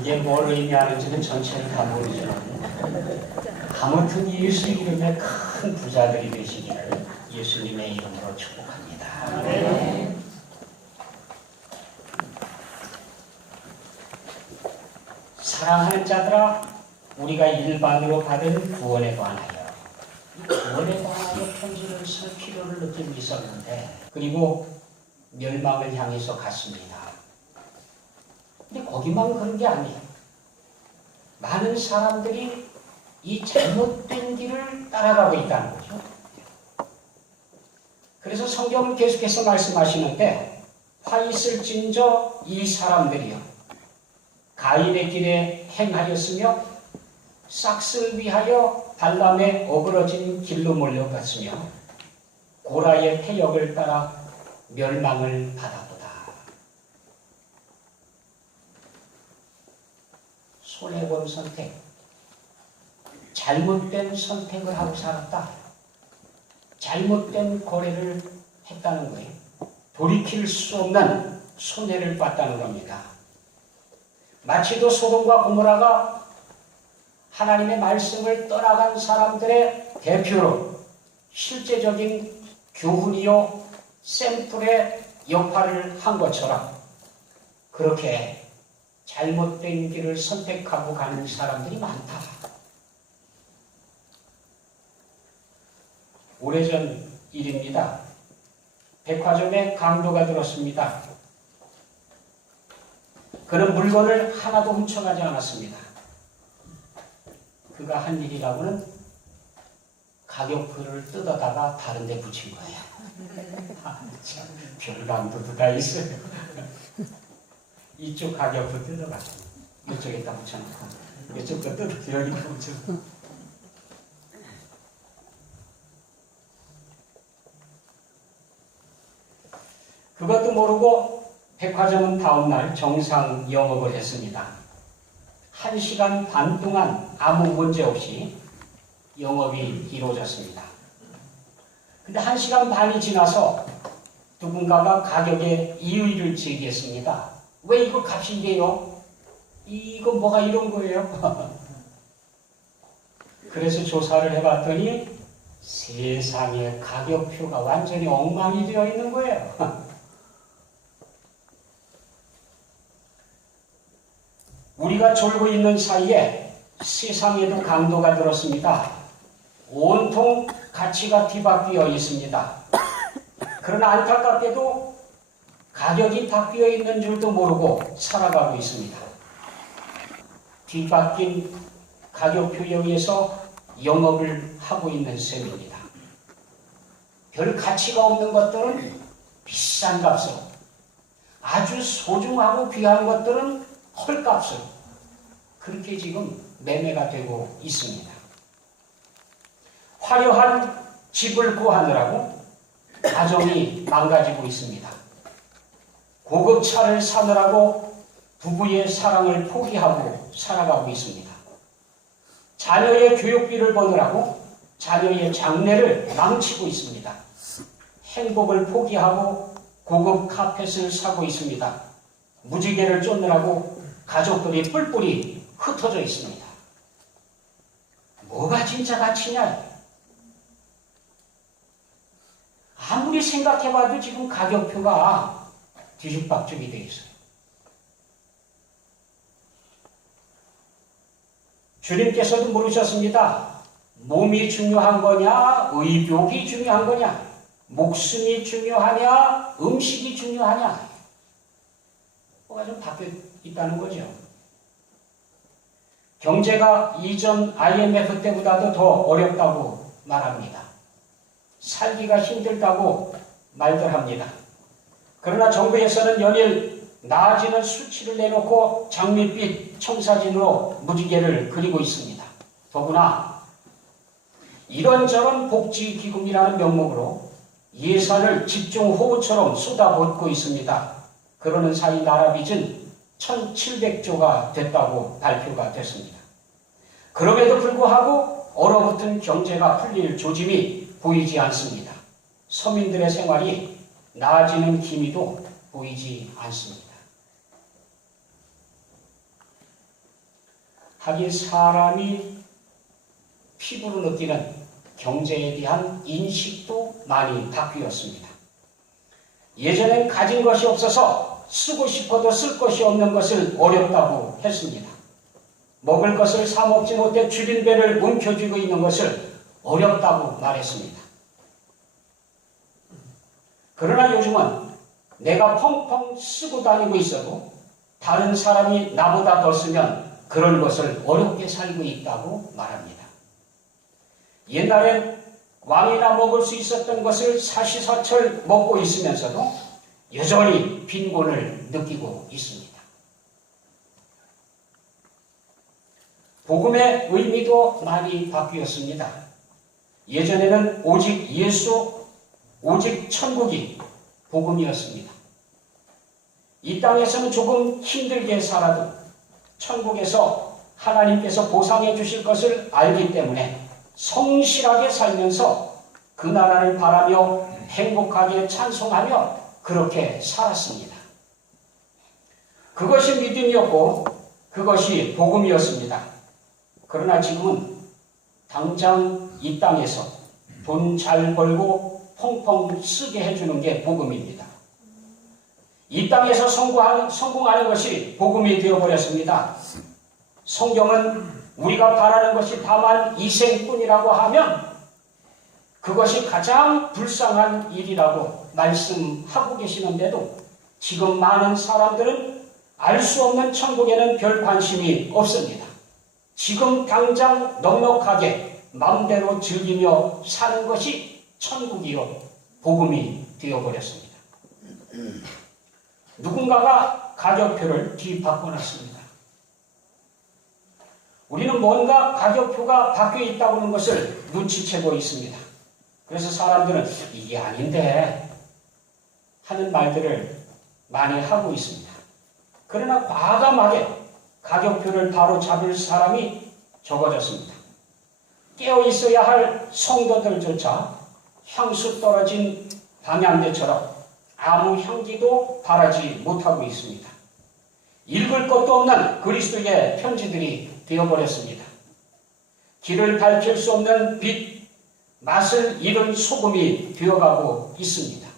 그게 뭘 의미하는지는 전체를 다 모르지만 아무튼 예수 이름의 큰 부자들이 되시기를 예수님의 이름으로 축복합니다. 네. 사랑하는 자들아, 우리가 일반으로 받은 구원에 관하여 편지를 쓸 필요를 느끼고 있었는데, 그리고 멸망을 향해서 갔습니다. 근데 거기만 그런 게 아니에요. 많은 사람들이 이 잘못된 길을 따라가고 있다는 거죠. 그래서 성경은 계속해서 말씀하시는데, 화 있을진저 이 사람들이요 가인의 길에 행하였으며 싹을 위하여 발람의 어그러진 길로 몰려갔으며 고라의 패역을 따라 멸망을 받아보다. 손해본 선택, 잘못된 선택을 하고 살았다. 잘못된 거래를 했다는 거예요. 돌이킬 수 없는 손해를 봤다는 겁니다. 마치도 소돔과 고모라가 하나님의 말씀을 떠나간 사람들의 대표로 실제적인 교훈이요 샘플의 역할을 한 것처럼 그렇게 잘못된 길을 선택하고 가는 사람들이 많다. 오래전 일입니다. 백화점에 강도가 들었습니다. 그는 물건을 하나도 훔쳐가지 않았습니다. 그가 한 일이라고는 가격표를 뜯어다가 다른 데 붙인 거예요. 참, 별 강도도 다 있어요. 이쪽 가격표 뜯어가 이쪽에다 붙여놓고 이쪽도 뜯어서 여기다 붙여놓고. 그것도 모르고 백화점은 다음날 정상 영업을 했습니다. 1시간 반 동안 아무 문제 없이 영업이 이루어졌습니다. 근데 1시간 반이 지나서 누군가가 가격에 이의를 제기했습니다. 왜 이거 값이 이래요? 이거 뭐가 이런 거예요? 그래서 조사를 해봤더니 세상에 가격표가 완전히 엉망이 되어 있는 거예요. 우리가 졸고 있는 사이에 세상에도 강도가 들었습니다. 온통 가치가 뒤바뀌어 있습니다. 그러나 안타깝게도 가격이 바뀌어 있는 줄도 모르고 살아가고 있습니다. 뒤바뀐 가격표에 의해서 영업을 하고 있는 셈입니다. 별 가치가 없는 것들은 비싼 값으로, 아주 소중하고 귀한 것들은 헐값으로 그렇게 지금 매매가 되고 있습니다. 화려한 집을 구하느라고 가정이 망가지고 있습니다. 고급 차를 사느라고 부부의 사랑을 포기하고 살아가고 있습니다. 자녀의 교육비를 버느라고 자녀의 장래를 망치고 있습니다. 행복을 포기하고 고급 카펫을 사고 있습니다. 무지개를 쫓느라고 가족들이 뿔뿔이 흩어져 있습니다. 뭐가 진짜 가치냐? 아무리 생각해봐도 지금 가격표가 뒤죽박죽이 되어 있어요. 주님께서도 물으셨습니다. 몸이 중요한 거냐? 의복이 중요한 거냐? 목숨이 중요하냐? 음식이 중요하냐? 뭐가 좀 바뀌어 있다는 거죠. 경제가 이전 IMF 때보다도 더 어렵다고 말합니다. 살기가 힘들다고 말들 합니다. 그러나 정부에서는 연일 나아지는 수치를 내놓고 장밋빛 청사진으로 무지개를 그리고 있습니다. 더구나 이런저런 복지기금이라는 명목으로 예산을 집중호우처럼 쏟아붓고 있습니다. 그러는 사이 나라 빚은 1700조가 됐다고 발표가 됐습니다. 그럼에도 불구하고 얼어붙은 경제가 풀릴 조짐이 보이지 않습니다. 서민들의 생활이 나아지는 기미도 보이지 않습니다. 하긴 사람이 피부로 느끼는 경제에 대한 인식도 많이 바뀌었습니다. 예전엔 가진 것이 없어서 쓰고 싶어도 쓸 것이 없는 것을 어렵다고 했습니다. 먹을 것을 사 먹지 못해 줄인 배를 움켜쥐고 있는 것을 어렵다고 말했습니다. 그러나 요즘은 내가 펑펑 쓰고 다니고 있어도 다른 사람이 나보다 더 쓰면 그런 것을 어렵게 살고 있다고 말합니다. 옛날엔 왕이나 먹을 수 있었던 것을 사시사철 먹고 있으면서도 여전히 빈곤을 느끼고 있습니다. 복음의 의미도 많이 바뀌었습니다. 예전에는 오직 예수, 오직 천국이 복음이었습니다. 이 땅에서는 조금 힘들게 살아도 천국에서 하나님께서 보상해 주실 것을 알기 때문에 성실하게 살면서 그 나라를 바라며 행복하게 찬송하며 그렇게 살았습니다. 그것이 믿음이었고 그것이 복음이었습니다. 그러나 지금은 당장 이 땅에서 돈 잘 벌고 펑펑 쓰게 해주는 게 복음입니다. 이 땅에서 성공하는 것이 복음이 되어버렸습니다. 성경은 우리가 바라는 것이 다만 이생뿐이라고 하면 그것이 가장 불쌍한 일이라고 말씀하고 계시는데도 지금 많은 사람들은 알 수 없는 천국에는 별 관심이 없습니다. 지금 당장 넉넉하게 마음대로 즐기며 사는 것이 천국이요 복음이 되어버렸습니다. 누군가가 가격표를 뒤바꿔놨습니다. 우리는 뭔가 가격표가 바뀌어 있다고 하는 것을 눈치채고 있습니다. 그래서 사람들은 이게 아닌데 하는 말들을 많이 하고 있습니다. 그러나 과감하게 가격표를 바로 잡을 사람이 적어졌습니다. 깨어 있어야 할 성도들조차 향수 떨어진 방향대처럼 아무 향기도 바라지 못하고 있습니다. 읽을 것도 없는 그리스도의 편지들이 되어버렸습니다. 길을 밝힐 수 없는 빛, 맛을 잃은 소금이 되어가고 있습니다.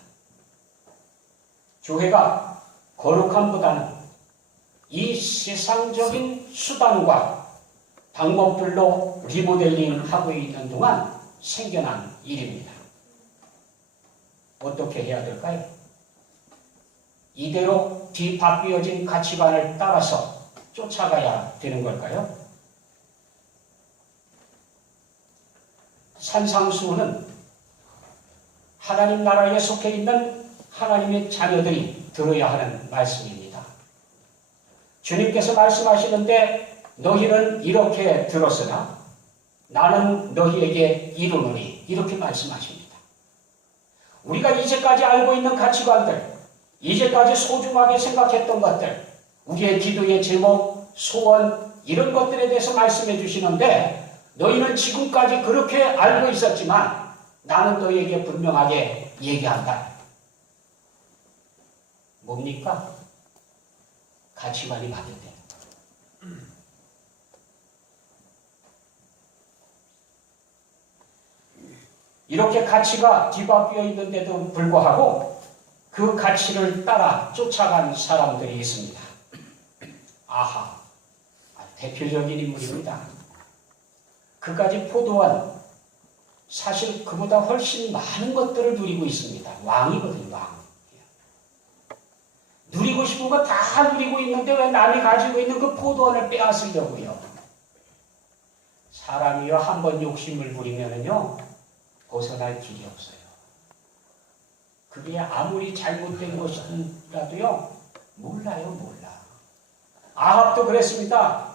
교회가 거룩함보다는 이 세상적인 수단과 방법들로 리모델링하고 있는 동안 생겨난 일입니다. 어떻게 해야 될까요? 이대로 뒤바뀌어진 가치관을 따라서 쫓아가야 되는 걸까요? 산상수훈은 하나님 나라에 속해 있는 하나님의 자녀들이 들어야 하는 말씀입니다. 주님께서 말씀하시는데 너희는 이렇게 들었으나 나는 너희에게 이르노니 이렇게 말씀하십니다. 우리가 이제까지 알고 있는 가치관들, 이제까지 소중하게 생각했던 것들, 우리의 기도의 제목, 소원 이런 것들에 대해서 말씀해 주시는데 너희는 지금까지 그렇게 알고 있었지만 나는 너희에게 분명하게 얘기한다. 뭡니까? 가치관이 바뀌었대요. 이렇게 가치가 뒤바뀌어 있는데도 불구하고 그 가치를 따라 쫓아간 사람들이 있습니다. 아하, 대표적인 인물입니다. 그까지 포도원, 사실 그보다 훨씬 많은 것들을 누리고 있습니다. 왕이거든요, 왕. 누리고 싶은 거 다 누리고 있는데 왜 남이 가지고 있는 그 포도원을 빼앗으려고요? 사람이요, 한번 욕심을 부리면은요, 벗어날 길이 없어요. 그게 아무리 잘못된 것이라도요, 몰라. 아합도 그랬습니다.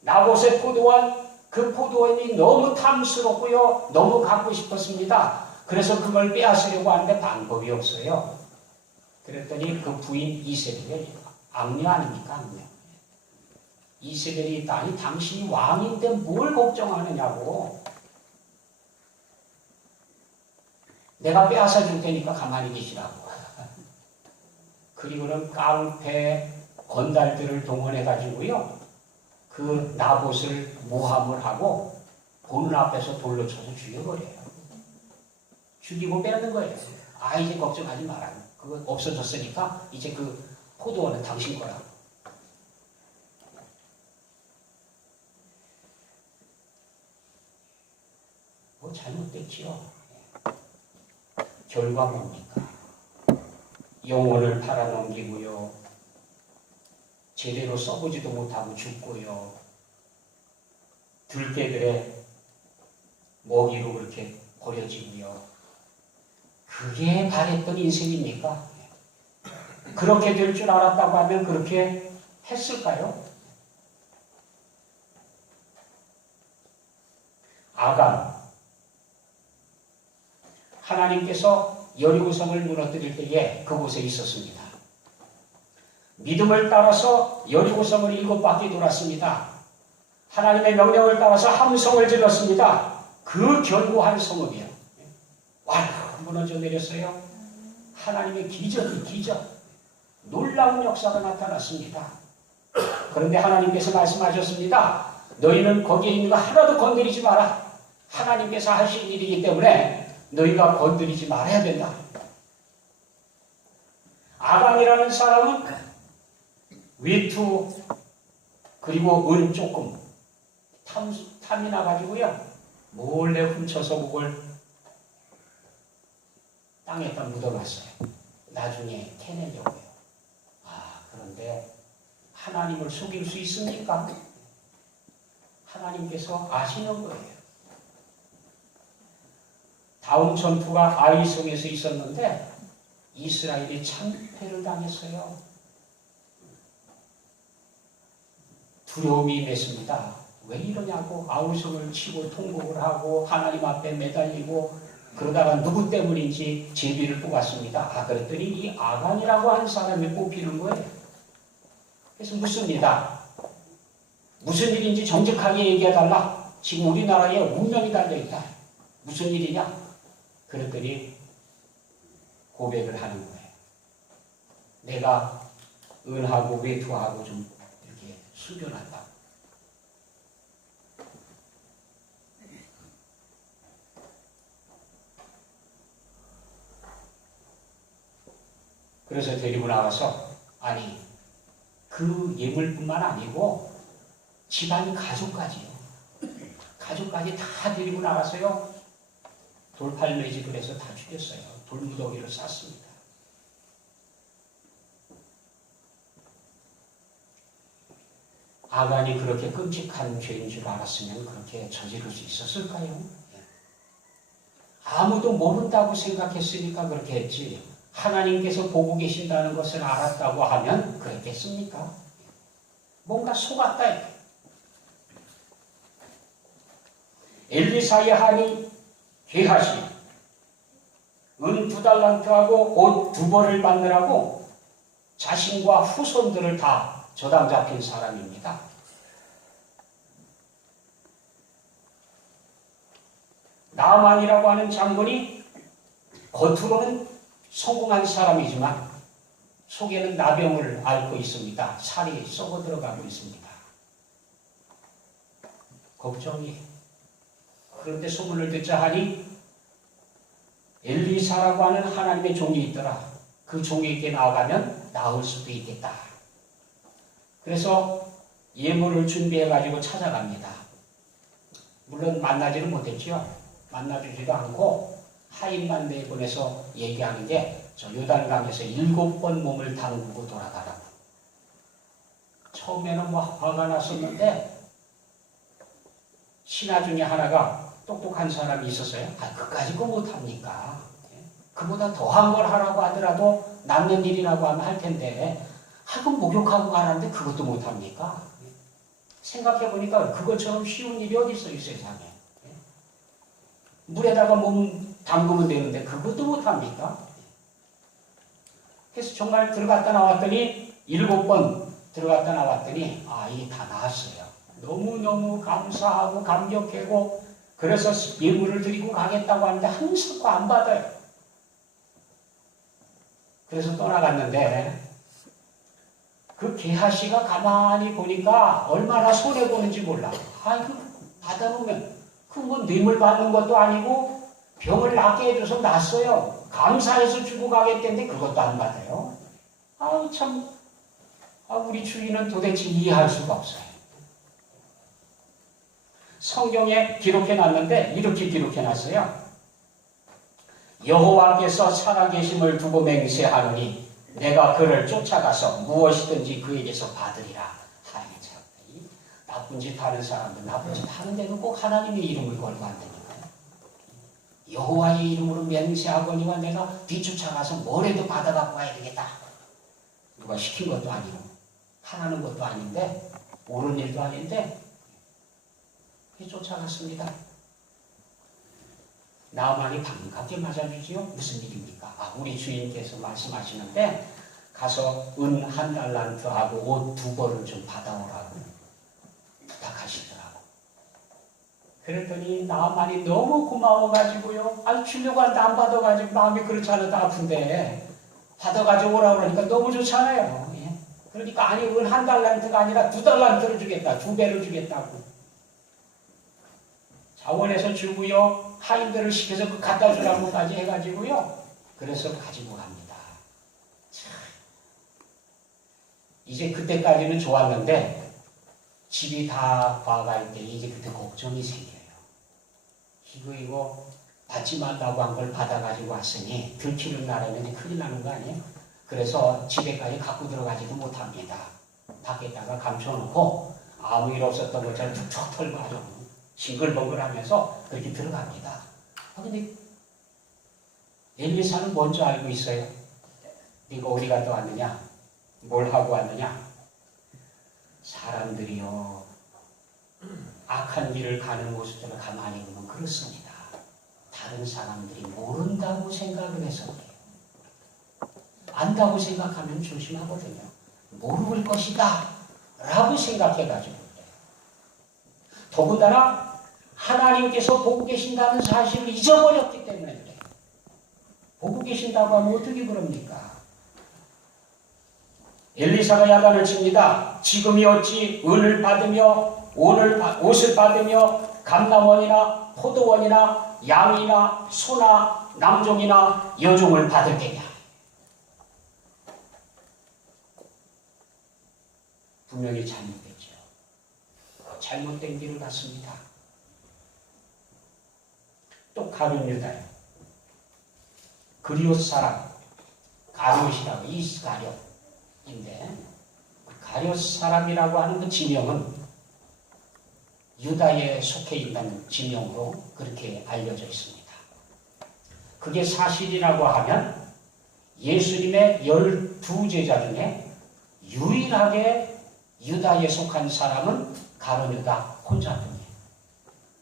나봇의 포도원, 그 포도원이 너무 탐스럽고요. 너무 갖고 싶었습니다. 그래서 그걸 빼앗으려고 하는데 방법이 없어요. 그랬더니 그 부인 이세벨이 악녀 아닙니까? 악녀. 이세벨이 아니 당신이 왕인데 뭘 걱정하느냐고. 내가 빼앗아 줄 테니까 가만히 계시라고. 그리고는 깡패 건달들을 동원해 가지고요. 그 나봇을 모함을 하고 보는 앞에서 돌로 쳐서 죽여버려요. 죽이고 뺏는 거예요. 아, 이제 걱정하지 마라. 그거 없어졌으니까 이제 그 포도원은 당신 거라. 뭐 잘못됐지요. 결과 뭡니까? 영혼을 팔아넘기고요. 제대로 써보지도 못하고 죽고요. 들깨들의 먹이로 그렇게 버려지고요. 그게 바랬던 인생입니까? 그렇게 될 줄 알았다고 하면 그렇게 했을까요? 아간, 하나님께서 여리고성을 무너뜨릴 때에 그곳에 있었습니다. 믿음을 따라서 여리고성을 7바퀴 돌았습니다. 하나님의 명령을 따라서 함성을 질렀습니다. 그 견고한 성읍이요. 와, 무너져 내렸어요. 하나님의 기적, 놀라운 역사가 나타났습니다. 그런데 하나님께서 말씀하셨습니다. 너희는 거기에 있는 거 하나도 건드리지 마라. 하나님께서 하신 일이기 때문에 너희가 건드리지 말아야 된다. 아간이라는 사람은 외투 그리고 은 조금 탐이 나가지고요. 몰래 훔쳐서 그걸 땅에다 묻어놨어요. 나중에 캐내려고요. 아, 그런데 하나님을 속일 수 있습니까? 하나님께서 아시는 거예요. 다음 전투가 아이성에서 있었는데 이스라엘이 참패를 당했어요. 두려움이 임했습니다. 왜 이러냐고 아우성을 치고 통곡을 하고 하나님 앞에 매달리고 그러다가 누구 때문인지 제비를 뽑았습니다. 아, 그랬더니 이 아간이라고 하는 사람이 뽑히는 거예요. 그래서 묻습니다. 무슨 일인지 정직하게 얘기해달라. 지금 우리나라에 운명이 달려있다. 무슨 일이냐? 그랬더니 고백을 하는 거예요. 내가 은하고 외투하고 좀 이렇게 숨겨놨다. 그래서 데리고 나와서 아니 그 예물뿐만 아니고 집안 가족까지요. 가족까지 다 데리고 나가서요. 돌팔매직을 해서 다 죽였어요. 돌무더기를 쌌습니다. 아간이 그렇게 끔찍한 죄인 줄 알았으면 그렇게 저지를 수 있었을까요? 아무도 모른다고 생각했으니까 그렇게 했지. 하나님께서 보고 계신다는 것을 알았다고 하면 그랬겠습니까? 뭔가 속았다. 엘리사의 한이 게하시 은 2달란트하고 옷 2벌을 받느라고 자신과 후손들을 다 저당 잡힌 사람입니다. 나만이라고 하는 장군이 겉으로는 성공한 사람이지만 속에는 나병을 앓고 있습니다. 살이 썩어 들어가고 있습니다. 걱정이. 그런데 소문을 듣자 하니 엘리사라고 하는 하나님의 종이 있더라. 그 종에게 나아가면 나을 수도 있겠다. 그래서 예물을 준비해가지고 찾아갑니다. 물론 만나지는 못했죠. 만나주지도 않고 하인만 내보내서 얘기하는 게 저 요단강에서 7번 몸을 담그고 돌아가라고. 처음에는 뭐 화가 났었는데 신하 중에 하나가 똑똑한 사람이 있었어요. 아, 그까짓 거 못합니까? 그보다 더한 걸 하라고 하더라도 남는 일이라고 하면 할 텐데 하고 목욕하고 가라는데 그것도 못합니까? 생각해보니까 그것처럼 쉬운 일이 어디 있어요, 이 세상에. 물에다가 몸 담그면 되는데 그것도 못합니까? 그래서 정말 들어갔다 나왔더니 7번 들어갔다 나왔더니 아, 이게 다 나았어요. 너무너무 감사하고 감격하고 그래서 예물을 드리고 가겠다고 하는데 항상 안 받아요. 그래서 떠나갔는데 그 게하시가 가만히 보니까 얼마나 손해보는지 몰라. 아이고, 받아놓으면 그 뭐 뇌물 받는 것도 아니고 병을 낫게 해줘서 낫어요. 감사해서 주고 가겠다는데 그것도 안 받아요. 아우 참, 우리 주인은 도대체 이해할 수가 없어요. 성경에 기록해놨는데 이렇게 기록해놨어요. 여호와께서 살아계심을 두고 맹세하노니 내가 그를 쫓아가서 무엇이든지 그에게서 받으리라. 하니 참, 나쁜 짓 하는 사람들 나쁜 짓 하는데도 꼭 하나님의 이름을 걸고 안 되니까요. 여호와의 이름으로 맹세하거니와 내가 뒤쫓아가서 뭐라도 받아갖고 와야 되겠다. 누가 시킨 것도 아니고 하라는 것도 아닌데 옳은 일도 아닌데 쫓아갔습니다. 나만이 반갑게 맞아주지요? 무슨 일입니까? 우리 주인께서 말씀하시는데 가서 은 1달란트하고 옷 2벌을 좀 받아오라고 부탁하시더라고. 그랬더니 나만이 너무 고마워가지고요. 주려고 하는데 안 받아가지고 마음이 그렇지 않아도 아픈데 받아가지고 오라고 그러니까 너무 좋잖아요. 예? 그러니까 아니 은 1달란트가 아니라 2달란트를 주겠다. 2배를 주겠다고. 자원에서 주고요. 하인들을 시켜서 그 갖다 주라고까지 해가지고요. 그래서 가지고 갑니다. 참. 이제 그때까지는 좋았는데 집이 다 봐갈 때 이제 그때 걱정이 생겨요. 이거 받지 말라고 한 걸 받아가지고 왔으니 들키는 날에는 큰일 나는 거 아니에요? 그래서 집에까지 갖고 들어가지도 못합니다. 밖에다가 감춰놓고 아무 일 없었던 것처럼 툭툭 털고 아주 싱글벙글하면서 그렇게 들어갑니다. 근데 엘리사는 먼저 알고 있어요. 네가 어디 갔다 왔느냐? 뭘 하고 왔느냐? 사람들이요 악한 길을 가는 모습들을 가만히 보면 그렇습니다. 다른 사람들이 모른다고 생각을 해서 그래요. 안다고 생각하면 조심하거든요. 모를 것이다 라고 생각해가지고 그래요. 더군다나 하나님께서 보고 계신다는 사실을 잊어버렸기 때문에 그래요. 보고 계신다고 하면 어떻게 그럽니까? 엘리사가 야단을 칩니다. 지금이 어찌 은을 받으며 옷을 받으며 감남원이나 포도원이나 양이나 소나 남종이나 여종을 받을 때냐. 분명히 잘못됐죠. 잘못된 길을 갔습니다. 또 가룟 유다요. 그리옷 사람 가룟이라고 이스가룟인데 가룟 사람이라고 하는 그 지명은 유다에 속해 있는 지명으로 그렇게 알려져 있습니다. 그게 사실이라고 하면 예수님의 12제자 중에 유일하게 유다에 속한 사람은 가룟 유다 혼자뿐이에요.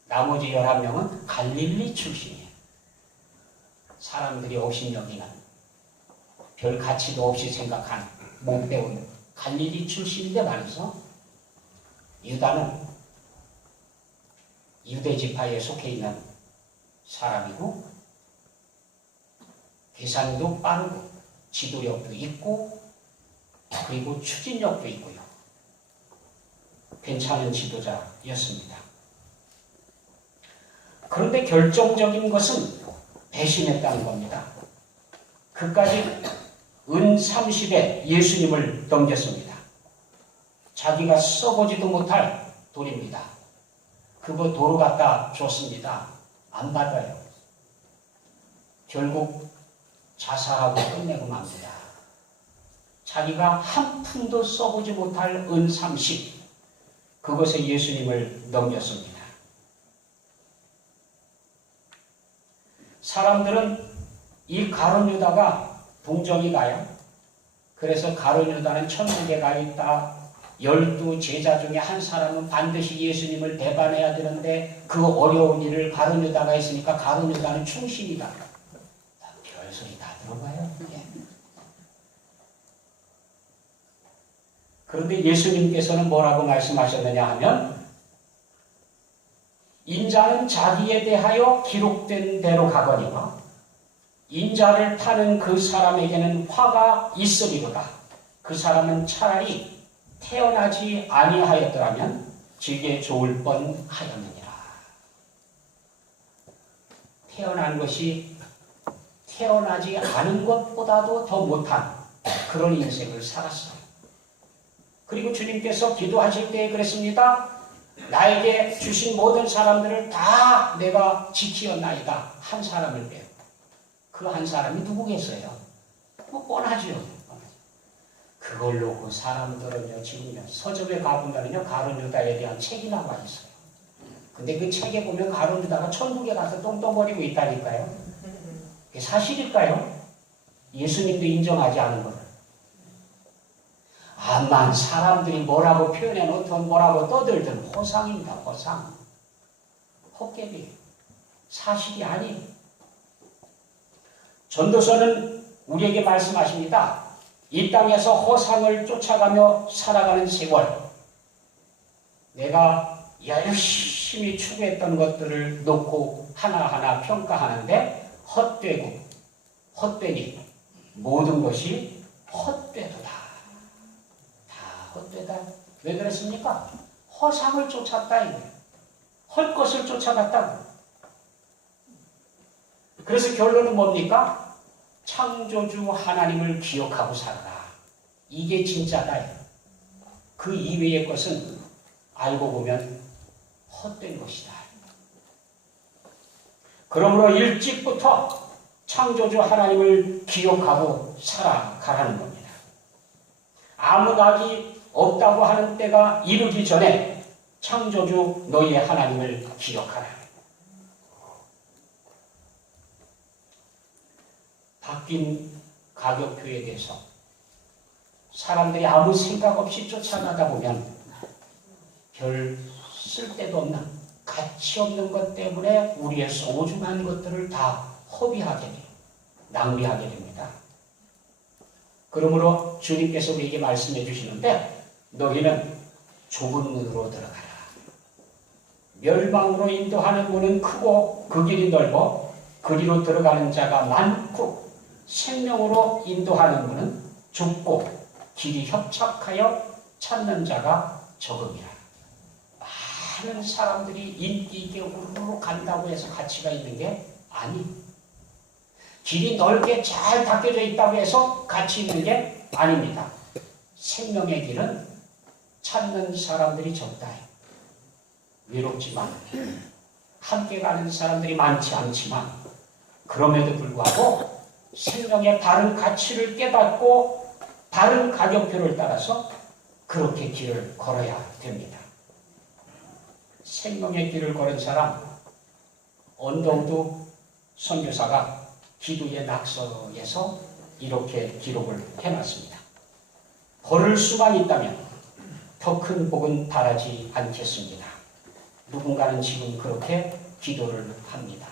나머지 11명은 갈릴리 출신이에요. 사람들이 업신여기는 별 가치도 없이 생각한 못 배운 갈릴리 출신인데 말이죠. 유다는 유대 지파에 속해 있는 사람이고 계산도 빠르고 지도력도 있고 그리고 추진력도 있고요. 괜찮은 지도자였습니다. 그런데 결정적인 것은 배신했다는 겁니다. 그까지 은 30에 예수님을 넘겼습니다. 자기가 써보지도 못할 돌입니다. 그거 도로 갖다 줬습니다. 안 받아요. 결국 자살하고 끝내고 맙니다. 자기가 한 푼도 써보지 못할 은 30, 그것에 예수님을 넘겼습니다. 사람들은 이 가룟 유다가 동정이 가요. 그래서 가룟 유다는 천국에 가 있다. 12제자 중에 한 사람은 반드시 예수님을 배반해야 되는데 그 어려운 일을 가룟 유다가 했으니까 가룟 유다는 충신이다. 별소리 다 들어봐요. 예. 그런데 예수님께서는 뭐라고 말씀하셨느냐 하면 인자는 자기에 대하여 기록된 대로 가거니와 인자를 타는 그 사람에게는 화가 있으리로다. 그 사람은 차라리 태어나지 아니하였더라면 지게 좋을 뻔하였느니라. 태어난 것이 태어나지 않은 것보다도 더 못한 그런 인생을 살았어요. 그리고 주님께서 기도하실 때 그랬습니다. 나에게 주신 모든 사람들을 다 내가 지키었나이다. 한 사람을 빼고. 그 한 사람이 누구겠어요? 뭐 뻔하죠. 그걸로 그 사람들은요, 지금 서점에 가보면요, 가룟 유다에 대한 책이 나와 있어요. 근데 그 책에 보면 가룟 유다가 천국에 가서 똥똥거리고 있다니까요. 그게 사실일까요? 예수님도 인정하지 않은 거를. 암만 사람들이 뭐라고 표현해 놓든 뭐라고 떠들든 허상입니다. 허상. 헛개비. 사실이 아니에요. 전도서는 우리에게 말씀하십니다. 이 땅에서 허상을 쫓아가며 살아가는 세월, 내가 열심히 추구했던 것들을 놓고 하나하나 평가하는데 헛되고 헛되니 모든 것이 헛되도다. 다 헛되다. 왜 그랬습니까? 허상을 쫓았다 이거예요. 헛것을 쫓아갔다고. 그래서 결론은 뭡니까? 창조주 하나님을 기억하고 살아라. 이게 진짜다. 그 이외의 것은 알고 보면 헛된 것이다. 그러므로 일찍부터 창조주 하나님을 기억하고 살아가라는 겁니다. 아무 낙이 없다고 하는 때가 이르기 전에 창조주 너희의 하나님을 기억하라. 바뀐 가격표에 대해서 사람들이 아무 생각 없이 쫓아가다 보면 별 쓸데도 없는 가치 없는 것 때문에 우리의 소중한 것들을 다 허비하게 돼요. 낭비하게 됩니다. 그러므로 주님께서 우리에게 말씀해 주시는데 너희는 좁은 문으로 들어가라. 멸망으로 인도하는 문은 크고 그 길이 넓어 그리로 들어가는 자가 많고 생명으로 인도하는 문은 좁고 길이 협착하여 찾는 자가 적음이라. 많은 사람들이 인기 있게 우르르 간다고 해서 가치가 있는 게 아니. 길이 넓게 잘 닦여져 있다고 해서 가치 있는 게 아닙니다. 생명의 길은 찾는 사람들이 적다. 외롭지만 함께 가는 사람들이 많지 않지만 그럼에도 불구하고 생명의 바른 가치를 깨닫고 바른 가격표를 따라서 그렇게 길을 걸어야 됩니다. 생명의 길을 걸은 사람, 언더우드 선교사가 기도의 낙서에서 이렇게 기록을 해놨습니다. 걸을 수만 있다면 더 큰 복은 바라지 않겠습니다. 누군가는 지금 그렇게 기도를 합니다.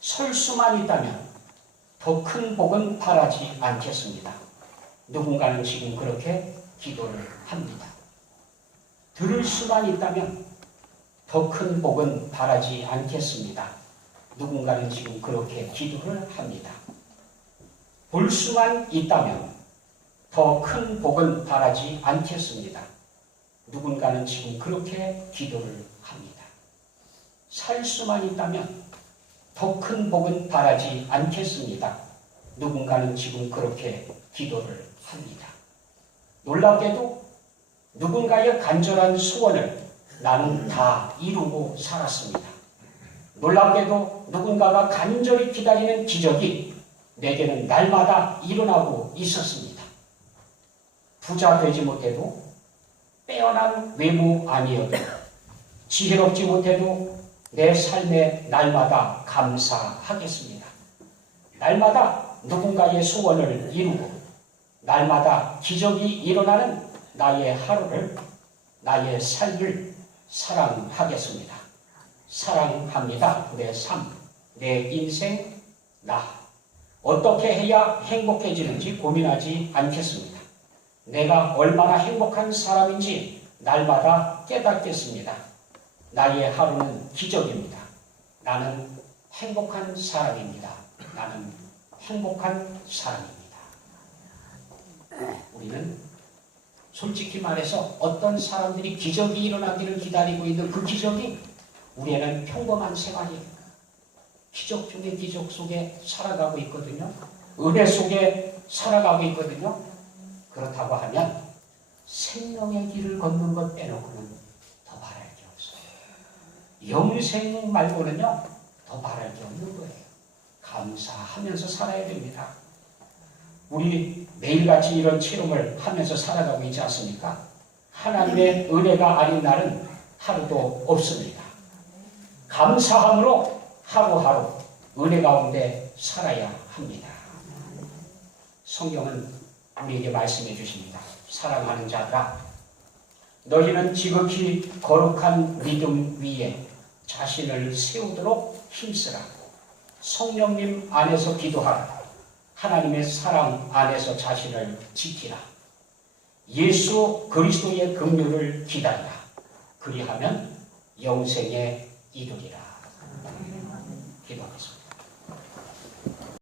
설 수만 있다면 더 큰 복은 바라지 않겠습니다. 누군가는 지금 그렇게 기도를 합니다. 들을 수만 있다면 더 큰 복은 바라지 않겠습니다. 누군가는 지금 그렇게 기도를 합니다. 볼 수만 있다면 더 큰 복은 바라지 않겠습니다. 누군가는 지금 그렇게 기도를 합니다. 살 수만 있다면 더 큰 복은 바라지 않겠습니다. 누군가는 지금 그렇게 기도를 합니다. 놀랍게도 누군가의 간절한 소원을 나는 다 이루고 살았습니다. 놀랍게도 누군가가 간절히 기다리는 기적이 내게는 날마다 일어나고 있었습니다. 부자 되지 못해도 빼어난 외모 아니어도 지혜롭지 못해도 내 삶에 날마다 감사하겠습니다. 날마다 누군가의 소원을 이루고 날마다 기적이 일어나는 나의 하루를, 나의 삶을 사랑하겠습니다. 사랑합니다. 내 삶, 내 인생, 나. 어떻게 해야 행복해지는지 고민하지 않겠습니다. 내가 얼마나 행복한 사람인지 날마다 깨닫겠습니다. 나의 하루는 기적입니다. 나는 행복한 사람입니다. 나는 행복한 사람입니다. 우리는 솔직히 말해서 어떤 사람들이 기적이 일어나기를 기다리고 있는 그 기적이 우리에는 평범한 생활이에요. 기적 중에 기적 속에 살아가고 있거든요. 은혜 속에 살아가고 있거든요. 그렇다고 하면 생명의 길을 걷는 것 빼놓고는 더 바랄 게 없어요. 영생 말고는요, 더 바랄 게 없는 거예요. 감사하면서 살아야 됩니다. 우리 매일같이 이런 체험을 하면서 살아가고 있지 않습니까? 하나님의 은혜가 아닌 날은 하루도 없습니다. 감사함으로 하루하루 은혜 가운데 살아야 합니다. 성경은 우리에게 말씀해 주십니다. 사랑하는 자들아, 너희는 지극히 거룩한 믿음 위에 자신을 세우도록 힘쓰라. 성령님 안에서 기도하라. 하나님의 사랑 안에서 자신을 지키라. 예수 그리스도의 긍휼을 기다리라. 그리하면 영생에 이르리라.